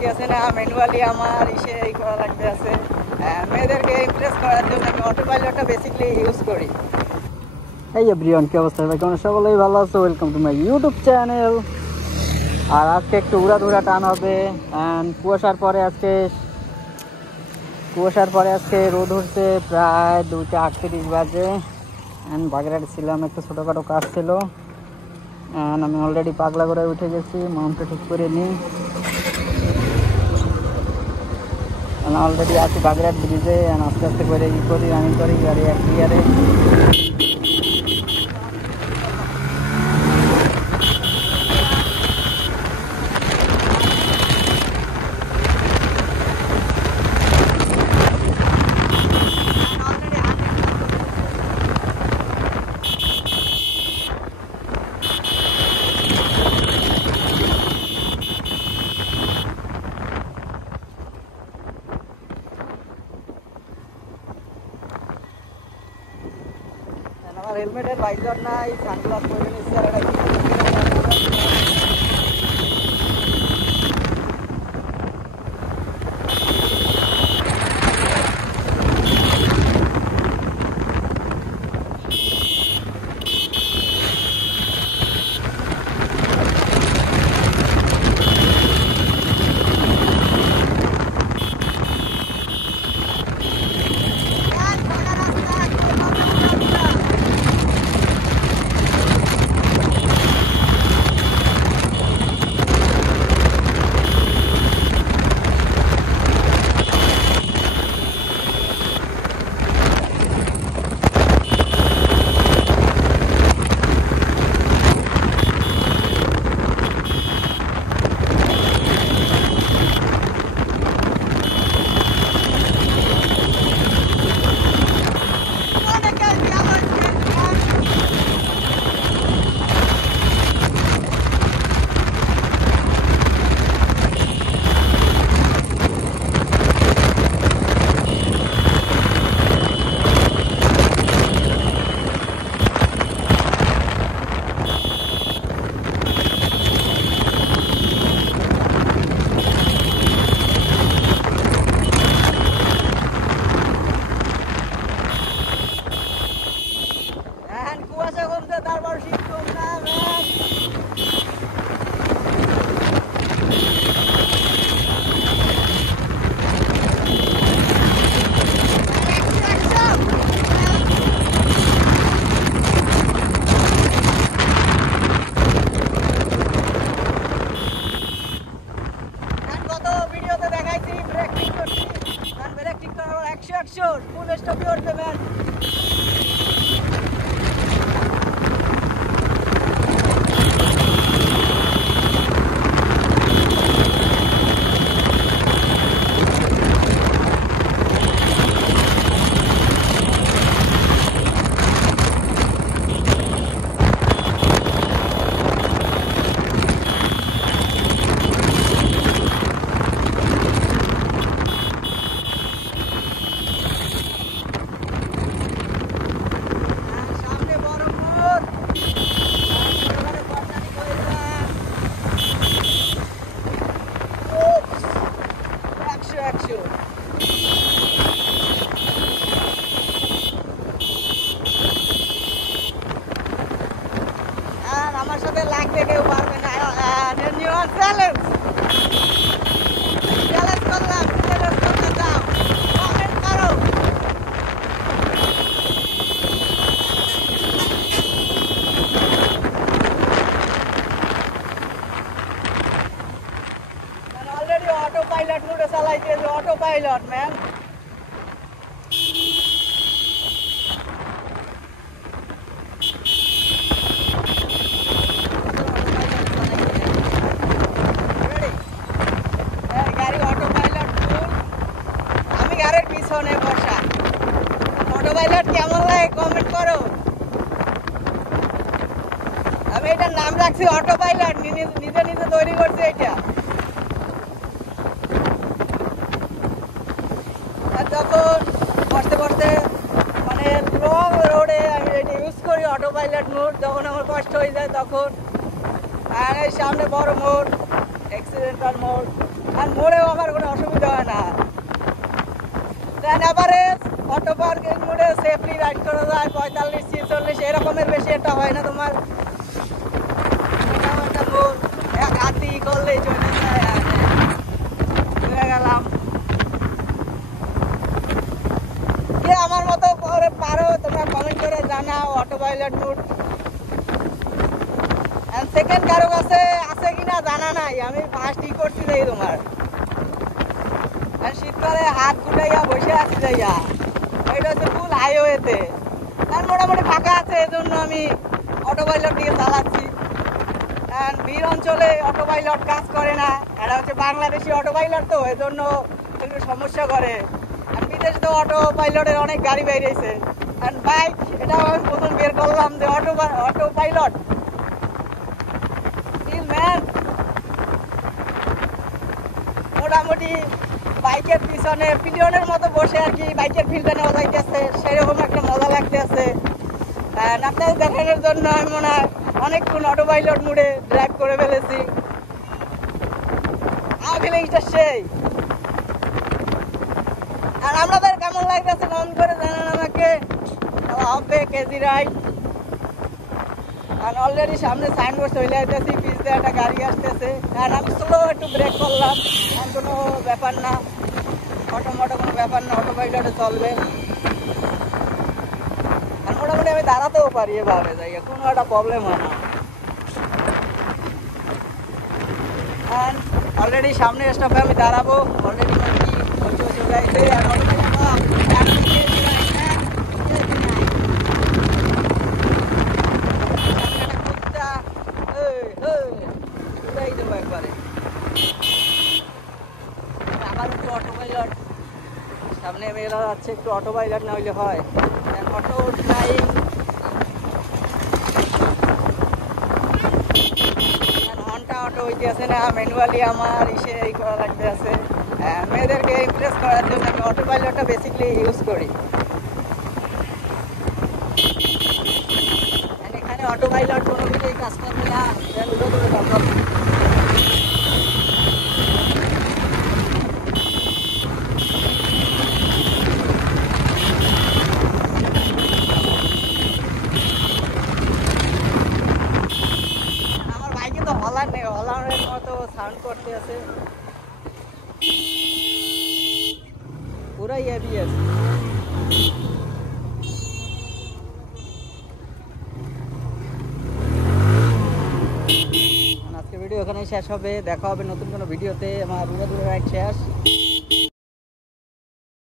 দেখতে আছে না ম্যানুয়ালি আমার এই করা লাগতে আছে। মেয়েদেরকে ইমপ্রেস করার জন্য আমি অটো পাইলটটা বেসিক্যালি ইউজ করি। এই এভরিওয়ান, কি অবস্থা ভাই? কেমন সকলেই ভালো আছো? Welcome to my YouTube channel. আর আজকে একটু উড়াধুরা টান হবে। অ্যান্ড কুয়াশার পরে আজকে রোদ উঠছে, প্রায় 2:38 বাজে। অ্যান্ড বাগেরহাট ছিলাম, একটু ছোটোখাটো কাজ ছিল। অ্যান্ড আমি অলরেডি পাগলা করে উঠে গেছি, মাউন্টটা ঠিক করে নিই। অলরেডি আছি বাগেরহাট ব্রিজে। আস্তে আস্তে করে রানিং করি গাড়ি এক গিয়ারে। আমার হেলমেটের ভাইজার নাই, সানগ্লাস পরে নিচ্ছি। আর এটা কুয়াশা কমছে, তারপর শীত কম না। গত ভিডিওতে দেখাইছি ব্রেক ঠিক করছি, ব্রেক ঠিক করার 100 ফুল স্টপে উঠবে ম্যান। আমার সাথে লাগতে কেউ পারবে না। চ্যালেঞ্জ করলাম, চ্যালেঞ্জ করতে চাও কমেন্ট করো। অলরেডি অটো পাইলট মোডে চালাইছে, অটো পাইলট ম্যান। বসা অটো পাইলট কেমন লাগে কমেন্ট করো। আমি এটার নাম রাখছি অটো পাইলট, নিজে তৈরি করছি এটা। আর যখন বসতে মানে লং রোডে আমি এটা ইউজ করি অটো পাইলট মোড, যখন আমার কষ্ট হয়ে যায় তখন। আর এই সামনে বড় মোড, অ্যাক্সিডেন্টাল মোড। আর মোড়েও আমার কোনো অসুবিধা হয় না। দেন এভারেজ অটো পার্কিং মোড়ে সেফলি রাইড করা যায় 45-46, এরকমের বেশি এটা হয় না তোমার। একটা মোড় এক হাতি করলেই চলে যায়। চলে গেলাম। কে আমার মতো পরে পারো তোমরা কমেন্ট করে জানাও অটো পাইলট মোড। সেকেন্ড কারো কাছে আছে কিনা জানা নাই, আমি ফার্স্টই করছি যাই তোমার। শীতকালে হাত গুটাইয়া বসে আছি যাইয়া, এটা হচ্ছে ফুল হাইওয়েতে। আর মোটামুটি ফাঁকা আছে, এজন্য আমি অটো পাইলট দিয়ে চালাচ্ছি। ভিড় অঞ্চলে অটো পাইলট কাজ করে না, এটা হচ্ছে বাংলাদেশি অটো পাইলট, তো এজন্য একটু সমস্যা করে। আর বিদেশে তো অটো পাইলটের অনেক গাড়ি বেরিয়েছে। আর বাইক, এটাও আমি প্রথম বের করলাম যে অটো পাইলট ম্যান। মোটামুটি বাইকের পিছনে পিলিয়নের মতো বসে আর কি বাইকের ফিল্ডটা নেওয়া যাইতেছে, সেরকম একটা মজা লাগতেছে। আপনাদের দেখানোর জন্য আমি মনে হয় অনেকক্ষণ অটো পাইলট মোডে ড্রাইভ করে ফেলেছি। আমার ফিলিংসটা সেই। আর আপনাদের কেমন লাগতেছে কমেন্ট করে জানান আমাকে। হবে কেজি রাইড। আর অলরেডি সামনে সাইনবোর্ড চলে আসতেছি, পিছনে একটা গাড়ি আসতেছে। আর আমি স্লো একটু ব্রেক করলাম, আর কোনো ব্যাপার না, অটো কোনো ব্যাপার না, অটো পাইলটে চলবে। আর মোটামুটি আমি দাঁড়াতেও পারি এভাবে জায়গা, কোনো একটা প্রবলেম হয় না। আর অলরেডি সামনে স্টপে আমি দাঁড়াবো, অলরেডি চলে আসছে। আর একবারে আমার একটু অটো পাইলট সামনে মেলা যাচ্ছে, একটু অটো পাইলট না হইলে হয়। অটো ড্রাইভ ঘন্টা অটো হইতে আছে না, ম্যানুয়ালি আমার এই করা লাগতে আছে। মেয়েদেরকে ইমপ্রেস করার জন্য আমি অটো পাইলটটা বেসিকলি ইউজ করি। এখানে অটো পাইলট কোনো কিছুই কাজ করবে না। হলার নেই, হলারের মতো সাউন্ড করতে আছে পুরাই এবিএস। আজকে ভিডিও এখানেই শেষ হবে, দেখা হবে নতুন কোনো ভিডিওতে। আমার দূরে রাইড শেষ।